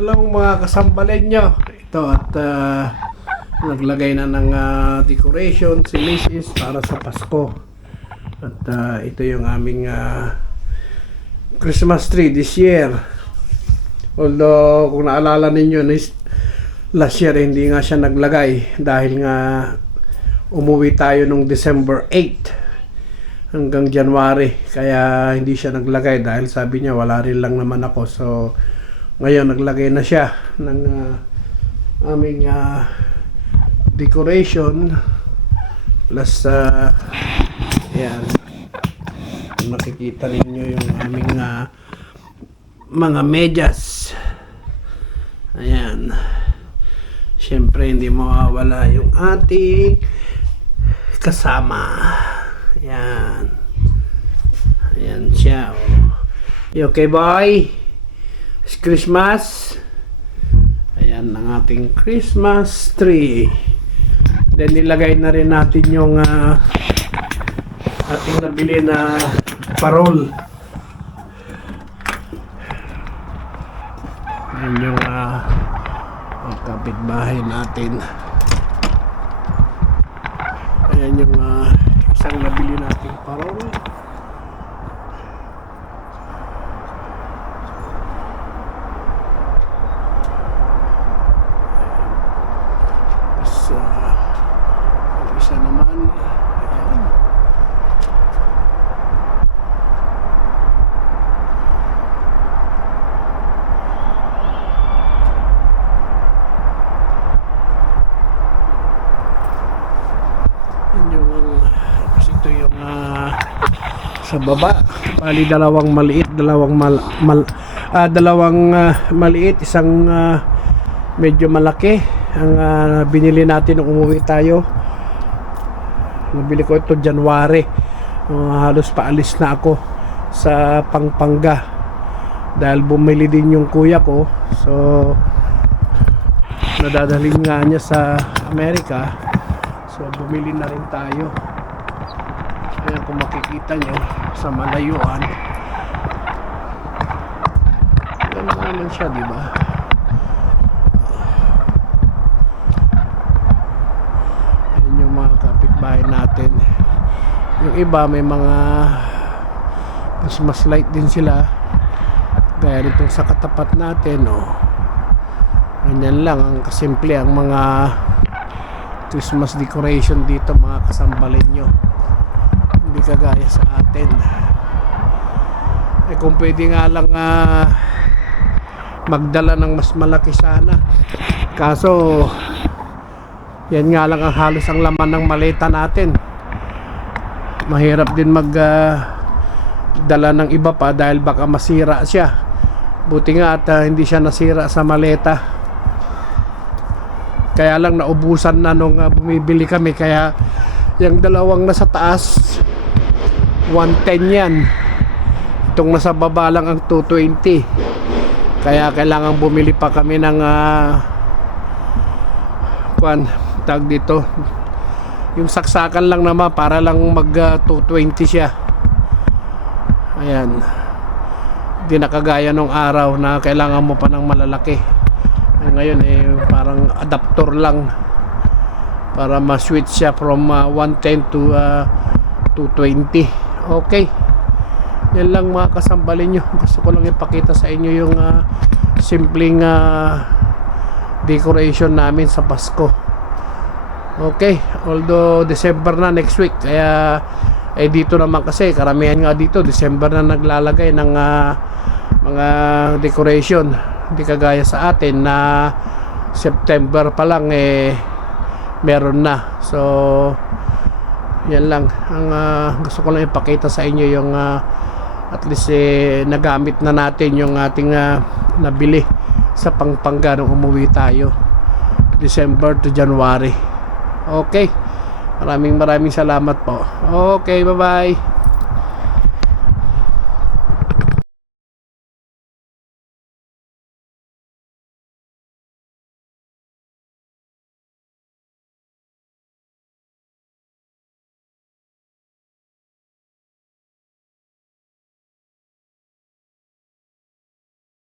Hello mga kasambalenyo. Ito at ah, naglagay na ng ah, decoration si Mrs. para sa Pasko. At ah, ito yung aming ah, Christmas tree this year. Although kung naalala ninyo last year hindi nga siya naglagay dahil nga umuwi tayo nung December 8 hanggang January kaya hindi siya naglagay dahil sabi niya wala rin lang naman ako so ngayon naglagay na siya ng ah, aming ah, decoration plus uh, yan Kung nakikita ninyo yung aming ah, mga medyas. Ayan. Syempre hindi mawawala yung ating kasama. Ayan. Ayan siya oh. Okay boy? Christmas. Ayan ang ating Christmas tree. Then nilagay na rin natin yung ah, ating nabili na parol. Ayan yung uh, kapitbahay natin. Ayan yung ah, isang nabili nating parol. Tapos, ah, yung isa naman, ayan. Yan yung, tapos ito yung, ah, sa baba, bali dalawang maliit, dalawang mal, mal ah, dalawang ah, maliit, isang ah, medyo malaki. Ang ah, binili natin nung umuwi tayo. Nabili ko ito January. Ah, halos paalis na ako sa Pangpanga dahil bumili din yung kuya ko. So nadadalhin nga niya sa Amerika. So bumili na rin tayo kaya kung makikita nyo sa malayuan ganda naman siya di ba Ayan yung mga kapitbahay natin. Yung iba may mga Christmas light din sila. Gaya nitong sa katapat natin, oh. Ganyan lang ang kasimple ang mga Christmas decoration dito mga kasambalin nyo. Hindi kagaya sa atin. Eh kung pwede nga lang ah, magdala ng mas malaki sana. Kaso yan nga lang ang halos ang laman ng maleta natin. Mahirap din mag ah, dala ng iba pa dahil baka masira siya. Buti nga at ah, hindi siya nasira sa maleta. Kaya lang naubusan na nung ah, bumibili kami kaya yung dalawang nasa taas 110 yan. Itong nasa baba lang ang 220. Kaya kailangan bumili pa kami ng ah, kwan tag dito. Yung saksakan lang naman para lang mag ah, 220 siya. Ayan. Di nakagaya nung araw na kailangan mo pa ng malalaki. Ngayon eh parang adapter lang para ma-switch siya from ah, 110 to ah, 220 okay. Yan lang mga kasambalin nyo. Gusto ko lang ipakita sa inyo yung ah, simpleng ah, decoration namin sa Pasko. Okay, although December na next week kaya eh dito naman kasi karamihan nga dito December na naglalagay ng ah, mga decoration. Hindi kagaya sa atin na September pa lang eh meron na. So yan lang ang ah, gusto ko lang ipakita sa inyo yung ah, at least eh, nagamit na natin yung ating ah, nabili sa Pangpanga nung umuwi tayo December to January Okay. Maraming maraming salamat po. Okay, bye-bye.